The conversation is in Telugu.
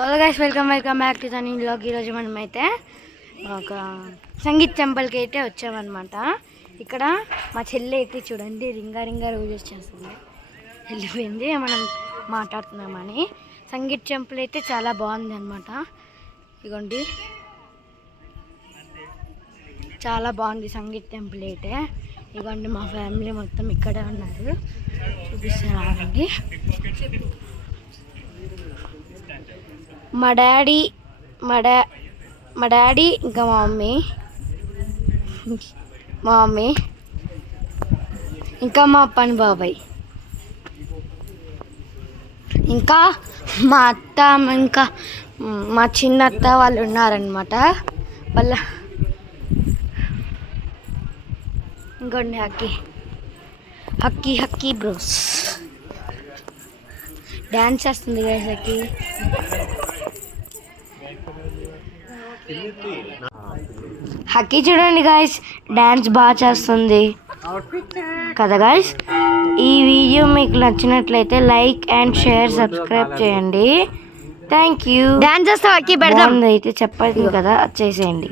Hello guys welcome back to తని వ్లాగ్. ఈరోజు మనమైతే ఒక సంగీత్ టెంపుల్కి అయితే వచ్చామన్నమాట. ఇక్కడ మా చెల్లి అయితే చూడండి రింగా రోజెస్ చేస్తుంది, వెళ్ళిపోయింది. మనం మాట్లాడుతున్నామని సంగీత్ టెంపుల్ అయితే చాలా బాగుంది అనమాట. ఇదిగోండి చాలా బాగుంది సంగీత్ టెంపుల్ అయితే. ఇదిగోండి మా ఫ్యామిలీ మొత్తం ఇక్కడే ఉన్నారు, చూపిస్తానండి. మా డాడీ ఇంకా మా మమ్మీ ఇంకా మా పని బాబాయ్, ఇంకా మా అత్త, ఇంకా మా చిన్న అత్త వాళ్ళు ఉన్నారనమాట. వాళ్ళ ఇంకోండి హక్కీ బ్రోస్ డ్యాన్స్ చేస్తుంది గైస్. హక్కీ చూడండి గైస్, డ్యాన్స్ బాగా చేస్తుంది కదా గైస్. ఈ వీడియో మీకు నచ్చినట్లయితే లైక్ అండ్ షేర్, సబ్స్క్రైబ్ చేయండి. Thank you. డ్యాన్స్ చేస్తా హక్కీ పెడదాం అయితే చెప్పండి కదా, చేసేయండి.